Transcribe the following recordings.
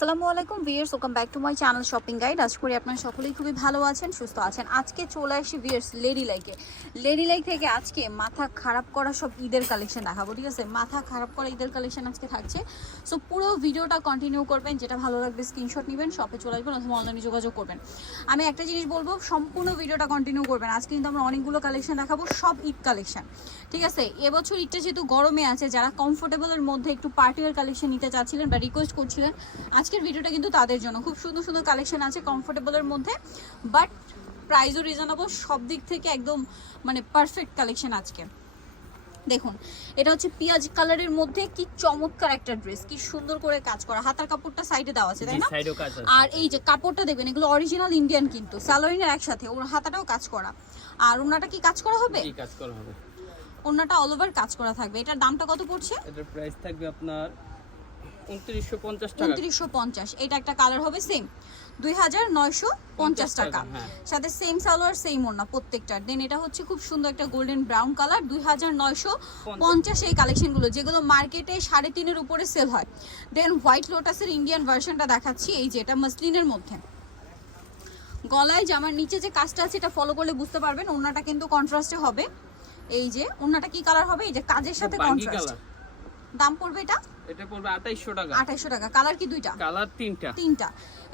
আসসালামু আলাইকুম viewers welcome back to my channel shopping guide. আজ করি আপনারা সকলেই খুবই ভালো আছেন, সুস্থ আছেন। আজকে চলে আসি ভিয়ার্স লেডি লাইকে। লেডি লাইক থেকে আজকে মাথা খারাপ করা সব ঈদের কালেকশন দেখাবো, ঠিক আছে? মাথা খারাপ করা ঈদের কালেকশন আজকে থাকছে। সো পুরো ভিডিওটা কন্টিনিউ করবেন, যেটা ভালো লাগবে স্ক্রিনশট নেবেন শপে চলে আসবেন অথবা অনলাইনে যোগাযোগ করবেন। আমি একটা জিনিস বলব, সম্পূর্ণ ভিডিওটা কন্টিনিউ করবেন। আজকে কিন্তু আমরা অনেকগুলো কালেকশন দেখাবো, সব ঈদ কালেকশন, ঠিক আছে? এবছর ঈদটা যেহেতু গরমে আছে, যারা কমফোর্টেবলের মধ্যে একটু পার্টিওয়ার কালেকশন নিতে চাচ্ছিলেন বা রিকোয়েস্ট করছিলেন আজকের ভিডিওটা কিন্তু তাদের জন্য। খুব সুন্দর সুন্দর কালেকশন আছে কমফোর্টেবলের মধ্যে বাট প্রাইসও রিজনেবল সব দিক থেকে একদম মানে পারফেক্ট কালেকশন আজকে। দেখুন এটা হচ্ছে পিঁয়াজ কালারের মধ্যে কি চমৎকার একটা ড্রেস কি সুন্দর করে কাজ করা। হাতার কাপড়টা সাইডে দেওয়া আছে তাই না? সাইডেও কাজ আছে। আর এই যে কাপড়টা দেখবেন এগুলো অরিজিনাল ইন্ডিয়ান কিন্তু স্যালোরিনের একসাথে ওর হাতাটাও কাজ করা। আর ওনাটা কি কাজ করা হবে? কাজ করা হবে। ওনাটা অল ওভার কাজ করা থাকবে। এটার দামটা কত পড়ছে? এটার প্রাইস থাকবে আপনার উনত্রিশশো পঞ্চাশ এটা একটা কালার হবে সেম দুই হাজার নয়শো পঞ্চাশ টাকা। হ্যাঁ। সাথে সেম সালোয়ার সেম ওড়না প্রত্যেকটার দেন এটা হচ্ছে খুব সুন্দর একটা গোল্ডেন ব্রাউন কালার দুই হাজার নয়শো পঞ্চাশ এই কালেকশনগুলো যেগুলো মার্কেটে সাড়ে তিনের উপরে সেল হয়। দেন হোয়াইট লোটাসের ইন্ডিয়ান ভার্সনটা দেখাচ্ছি এই যে এটা মাসলিনের মধ্যে। গলায় জামার নিচে যে কাজটা আছে এটা ফলো করলে বুঝতে পারবেন ওড়নাটা কিন্তু কন্ট্রাস্টে হবে। এই যে ওড়নাটা কি কালার হবে? এই যে কাজের সাথে কন্ট্রাস্ট দাম পড়বে এটা? এটা পড়বে আঠাইশশো টাকা। আঠাইশো টাকা। কালার কি দুইটা? কালার তিনটা। তিনটা।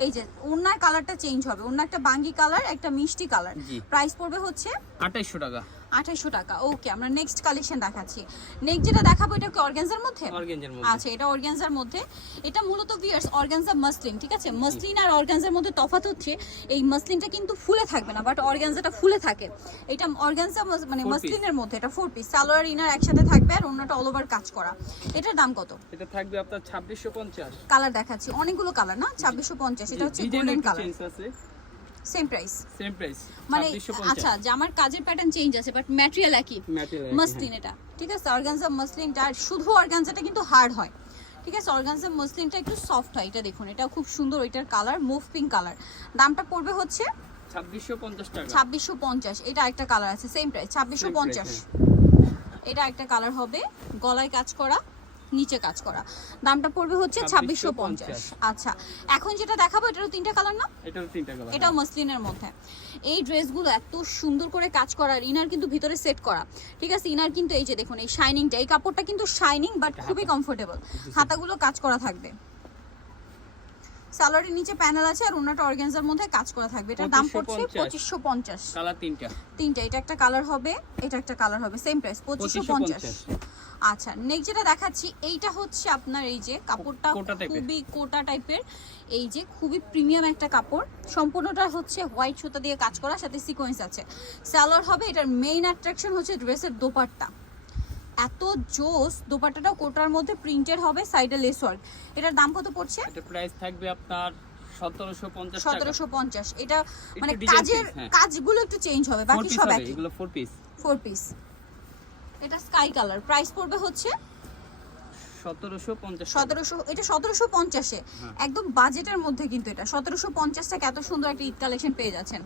এই যে ওনার কালারটা চেঞ্জ হবে। ওনার একটা বাঙ্গি কালার একটা মিষ্টি কালার। প্রাইস পড়বে হচ্ছে আঠাইশশো টাকা। আঠাইশো টাকা। ওকে আমরা নেক্সট কালেকশন দেখাচ্ছি। নেক্সট যেটা দেখাবো এটা কি অর্গানজার মধ্যে? আচ্ছা এটা অর্গানজার মধ্যে। এটা মূলত ভিয়ার্স অর্গানজা মাসলিন ঠিক আছে? মাসলিন আর অর্গানজার মধ্যে তফাত হচ্ছে এই মাসলিনটা কিন্তু ফুলে থাকবে না বাট অর্গানজাটা ফুলে থাকে। এটা অর্গানজা মানে মাসলিনের মধ্যে এটা ফোর পিস সালোয়ার ইনার একসাথে থাকবে আর অন্যটা অল ওভার কাজ করা। এটার দাম কত? এটা থাকবে আপনার ছাব্বিশশো পঞ্চাশ। কালার দেখাচ্ছি। অনেকগুলো কালার না? ছাব্বিশশো পঞ্চাশ এটা হচ্ছে golden colour same price same price মানে আচ্ছা পঞ্চাশ। জামার কাজের প্যাটার্ন চেঞ্জ আছে বাট ম্যাটেরিয়াল একই। মসলিন এটা। ঠিক আছে? অর্গানজা মসলিনটা আর শুধু অর্গানজাটা কিন্তু হার্ড হয়। ঠিক আছে? অর্গানজা মসলিনটা একটু সফট হয় এটা দেখুন। এটা খুব সুন্দর ওইটার কালার মুভ পিঙ্ক কালার দামটা পড়বে হচ্ছে ছাব্বিশশো পঞ্চাশ ছাব্বিশশো পঞ্চাশ। এটা একটা কালার আছে সেম প্রাইস ছাব্বিশশো পঞ্চাশ। এটা একটা কালার হবে গলায় কাজ করা নিচে কাজ করা। দামটা পড়বে হচ্ছে ছাব্বিশশো পঞ্চাশ। আচ্ছা এখন যেটা দেখাবো এটারও তিনটা কালার না? এটাও তিনটা কালার এটাও মসলিনের মধ্যে। এই ড্রেসগুলো এত সুন্দর করে কাজ করা আর ইনার কিন্তু ভিতরে সেট করা। ঠিক আছে ইনার কিন্তু এই যে দেখুন এই শাইনিংটা এই কাপড়টা কিন্তু শাইনিং বাট খুবই কমফোর্টেবল হাতাগুলো কাজ করা থাকবে। সালোয়ারের নিচে প্যানেল আছে আর ওনাটা অর্গানজার মধ্যে কাজ করা থাকবে। এটার দাম পড়ছে 2550 পঁচিশশো পঞ্চাশ। কালার তিনটা। তিনটা এটা একটা কালার হবে এটা একটা কালার হবে সেম প্রাইস পঁচিশশো পঞ্চাশ। 2550 আচ্ছা নেক্সট যেটা দেখাচ্ছি এইটা হচ্ছে আপনার এই যে কাপড়টা খুবই কোটা টাইপের এই যে খুবই প্রিমিয়াম একটা কাপড়। সম্পূর্ণটা হচ্ছে হোয়াইট সুতা দিয়ে কাজ করা সাথে সিকোয়েন্স আছে। সালোয়ার হবে এটার মেইন অ্যাট্রাকশন হচ্ছে ড্রেসের দোপাট্টা। এত জোস দোপাট্টাটাও কোটার মধ্যে প্রিন্টেড হবে সাইডে লেস ওয়ার্ক এটার দাম কত পড়ছে? এটা প্রাইস থাকবে আপনার সতেরোশো পঞ্চাশ টাকা। সতেরোশো পঞ্চাশ। এটা মানে কাজের হ্যাঁ। কাজগুলো একটু চেঞ্জ হবে বাকি সব একই। এগুলো ফোর পিস ফোর পিস এটা স্কাই কালার। প্রাইস পড়বে হচ্ছে এটা সতেরোশো পঞ্চাশে। হ্যাঁ। একদম বাজেটের মধ্যে কিন্তু এটা। সতেরোশো পঞ্চাশ টাকা এত সুন্দর একটা ঈদ কালেকশন পেয়ে যাচ্ছেন।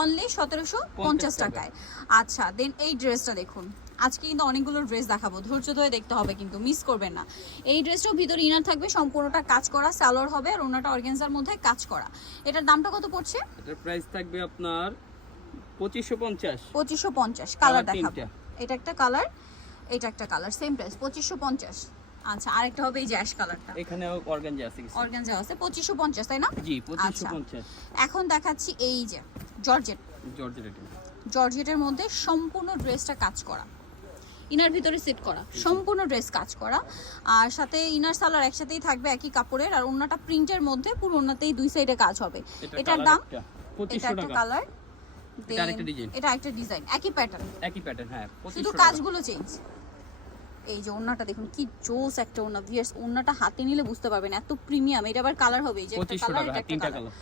অনলি সতেরোশো পঞ্চাশ টাকায়। আচ্ছা দেন এই ড্রেসটা দেখুন। আজকে কিন্তু অনেকগুলো ড্রেস দেখাবো। ধৈর্য ধরে দেখতে হবে কিন্তু মিস করবেন না। এই ড্রেসটাও ভিতরে ইনার থাকবে সম্পূর্ণটা কাজ করা সালোয়ার হবে আর ওনাটা অর্গেনজার মধ্যে কাজ করা। এটার দামটা কত পড়ছে? এটার প্রাইস থাকবে আপনার পঁচিশশো পঞ্চাশ। পঁচিশশো পঞ্চাশ। কালার দেখাবো। এটা একটা কালার এটা একটা কালার সেম প্রাইস পঁচিশশো পঞ্চাশ। আচ্ছা আরেকটা হবে এই জ্যাশ কালারটা এখানে অর্গানজা আছে অর্গানজা আছে পঁচিশশো পঞ্চাশ তাই না? জি পঁচিশশো আচ্ছা। পঞ্চাশ এখন দেখাচ্ছি এই যে জর্জেট জর্জের এটা। জর্জেটের মধ্যে সম্পূর্ণ ড্রেসটা কাজ করা। ইনার ভিতরে সেট করা সম্পূর্ণ ড্রেস কাজ করা। আর সাথে ইনার সালার একসাথেই থাকবে একই কাপড়ের আর অন্যটা প্রিন্টের মধ্যে পুরো ওনাতেই দুই সাইডে কাজ হবে। এটার দাম এটা একটা কালার এটা আরেকটা। এটা ডিজাইন একই প্যাটার্ন একই প্যাটার্ন হ্যাঁ শুধু কাজগুলো চেঞ্জ এই যে ওন্নাটা দেখুন কি জোস একটা ওন্না ভিয়ার্স ওন্নাটা হাতে নিলে বুঝতে পারবেন এত প্রিমিয়াম এটা আবার কালার হবে এই যে একটা কালার এটা একটা কালার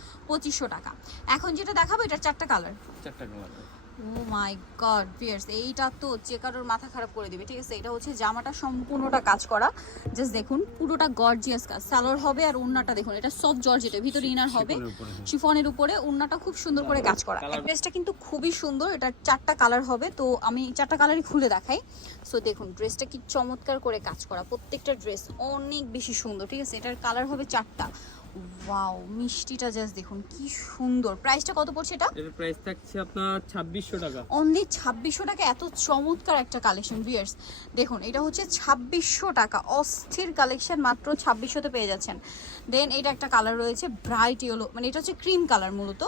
টাকা। এখন যেটা দেখাবো এটা চারটা কালার চারটা colour oh my god viewers এইটা তো যে কারোর মাথা খারাপ করে দিবে ঠিক আছে? এটা হচ্ছে জামাটা সম্পূর্ণটা কাজ করা। জাস্ট দেখুন পুরোটা গর্জিয়াস কাজ। সালোয়ার হবে আর ওন্নাটা দেখুন এটা সফট জর্জেটের ভিতরে ইনার হবে শিফনের উপরে, হ্যাঁ। শিফনের উপরে ওন্নাটা খুব সুন্দর করে কাজ করা। ড্রেসটা কিন্তু খুবই সুন্দর এটা চারটা কালার হবে তো আমি চারটা কালারই খুলে দেখাই। সো দেখুন ড্রেসটা কি চমৎকার করে কাজ করা প্রত্যেকটা ড্রেস অনেক বেশি সুন্দর ঠিক আছে? এটার কালার হবে চারটা। ওয়াও মিষ্টিটা জাস্ট দেখুন কি সুন্দর। প্রাইসটা কত পড়ছে এটা? এর প্রাইস থাকছে আপনার ছাব্বিশশো টাকা। অনলি ছাব্বিশশো টাকা এত চমৎকার একটা কালেকশন ভিয়ার্স দেখুন এটা হচ্ছে ছাব্বিশশো টাকা অস্থির কালেকশন মাত্র ছাব্বিশশোতে পেয়ে যাচ্ছেন। দেন এটা একটা কালার রয়েছে ব্রাইট ইয়েলো মানে এটা হচ্ছে ক্রিম কালার মূলত।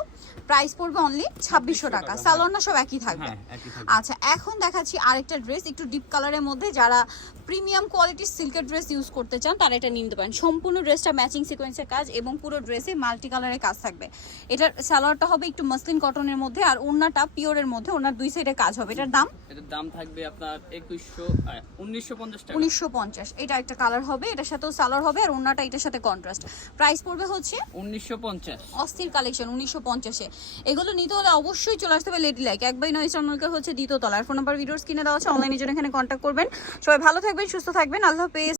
প্রাইস পড়বে অনলি ছাব্বিশশো টাকা টাকা, সালোয়ার না সব একই থাকবে। হ্যাঁ একই থাকবে। আচ্ছা এখন দেখাচ্ছি আরেকটা ড্রেস একটু ডিপ কালারের মধ্যে। যারা প্রিমিয়াম কোয়ালিটির সিল্কের ড্রেস ইউজ করতে চান তারা এটা নিতে পারেন। সম্পূর্ণ ড্রেসটা ম্যাচিং সিকোয়েন্সের কাজ এবং পুরো ড্রেসে মাল্টি কালারের কাজ থাকবে। এটার সালোয়ারটা হবে একটু মসলিন কটনের মধ্যে আর ওড়নাটা পিওরের মধ্যে ওনার দুই সাইডে কাজ হবে। এটার দাম? এটার দাম থাকবে আপনার একুশশো উনিশশো পঞ্চাশ টাকা। উনিশশো পঞ্চাশ। এটা একটা কালার হবে এটার সাথেও সালোয়ার হবে আর ওড়নাটা এটার সাথে কন্ট্রাস্ট প্রাইস পড়বে হচ্ছে? উনিশশো পঞ্চাশ। অস্থির কালেকশন উনিশশো পঞ্চাশে। এগুলো নিতে হলে অবশ্যই চলে আসতে হবে লেডি লাইক এক বাই নয় চন্দ্রকে হচ্ছে দ্বিতীয় তলার ফোন নাম্বার ভিডিওস কিনে দেওয়া আছে। অনলাইনের জন্য এখানে কন্ট্যাক্ট করবেন। সবাই ভালো থাকবেন সুস্থ থাকবেন। আল্লাহ হাফেজ।